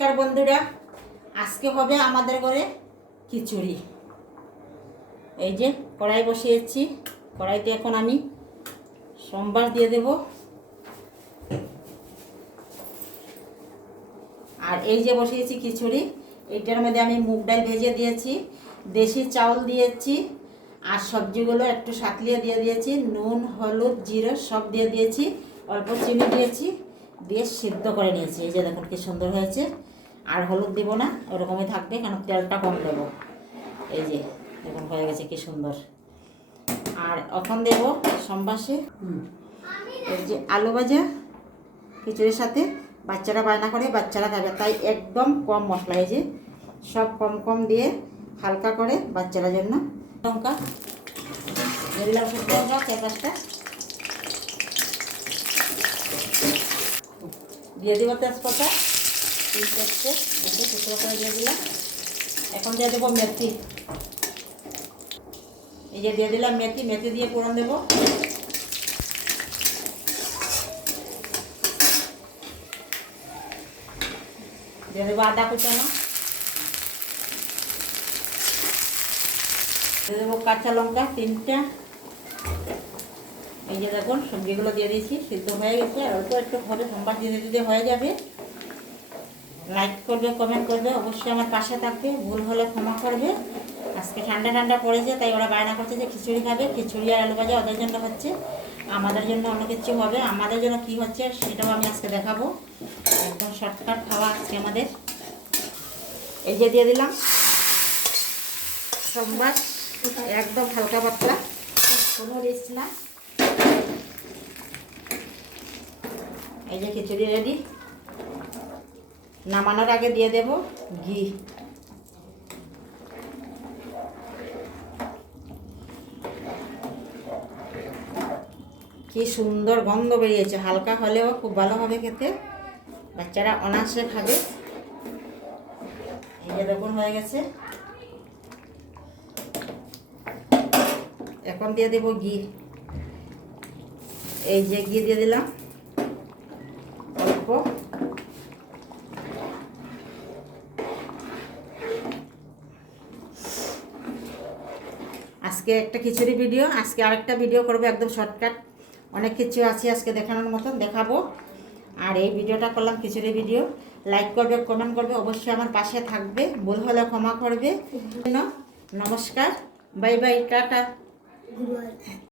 নমস্কার বন্ধুরা, আজকে হবে আমাদের ঘরে খিচুড়ি। এই যে কড়াই বসিয়েছি, কড়াইতে এখন আমি সোমবার দিয়ে দেব। আর এই যে বসিয়েছি খিচুড়ি, এইটার মধ্যে আমি মুগ ডাল ভেজে দিয়েছি, দেশি চাউল দিয়েছি, আর সবজিগুলো একটু সাতলিয়ে দিয়ে দিয়েছি, নুন হলুদ জিরে সব দিয়ে দিয়েছি, অল্প চিনি দিয়েছি, দিয়ে সিদ্ধ করে নিয়েছি। এই যে দেখুন কি সুন্দর হয়েছে। আর হলুদ দিব না, ওরকমই থাকবে, কারণ তেলটা কম দেবো। এই যে দেখুন হয়ে গেছে কি সুন্দর। আর এখন দেব সম্বাসে এই যে আলু ভাজা খিচুড়ির সাথে। বাচ্চারা বায়না করে, বাচ্চারা খাবে, তাই একদম কম মশলা, এই যে সব কম কম দিয়ে হালকা করে বাচ্চারা জন্য। লঙ্কা দিয়ে দিলাম, শুকনো লঙ্কা 4-5টা দিয়ে দিব, তেজপাতা 3-4টে দিয়ে টুকরো করে দিয়ে দিলাম। এখন দিয়ে দেবো মেথি, এই যে দিয়ে দিলাম মেথি, মেথি দিয়ে ফোড়ন দেবো। দিয়ে দেবো আদা কুচানো, দিয়ে দেবো কাঁচা লঙ্কা 3টা। এই যে দেখুন সবজিগুলো দিয়ে দিয়েছি, সিদ্ধ হয়ে গেছে, অল্প একটু হবে, সোমবার দিয়ে দিতে হয়ে যাবে। লাইক করবে, কমেন্ট করবে, অবশ্যই আমার পাশে থাকবে, ভুল হলে ক্ষমা করবে। আজকে ঠান্ডা ঠান্ডা পড়েছে, তাই ওরা বায়না করছে যে খিচুড়ি খাবে। খিচুড়ি আর আলু ভাজা ওদের জন্য হচ্ছে, আমাদের জন্য অন্য কিছু হবে। আমাদের জন্য কি হচ্ছে সেটাও আমি আজকে দেখাবো। একদম শর্টকাট খাওয়া আজকে আমাদের। এই যে দিয়ে দিলাম সোমবার, একদম হালকা পাতলা, কোনো রিস্ক না। এই যে খিচুড়ি রেডি। নামানোর আগে দিয়ে দেব ঘি। কি সুন্দর গন্ধ বেরিয়েছে, হালকা হলেও খুব ভালো হবে খেতে, বাচ্চারা অনায়াসে খাবে। এই যে দেখুন হয়ে গেছে। এখন দিয়ে দেব ঘি। এই যে ঘি দিয়ে দিলাম অল্প। আজকে একটা খিচুড়ি ভিডিও, আজকে আরেকটা ভিডিও করবো একদম শর্টকাট। অনেক কিছু আছে আজকে দেখানোর মতন, দেখাবো। আর এই ভিডিওটা করলাম খিচুড়ি ভিডিও। লাইক করবে, কমেন্ট করবে, অবশ্যই আমার পাশে থাকবে, ভুল হলে ক্ষমা করবে। নমস্কার, বাই বাই, টাটা।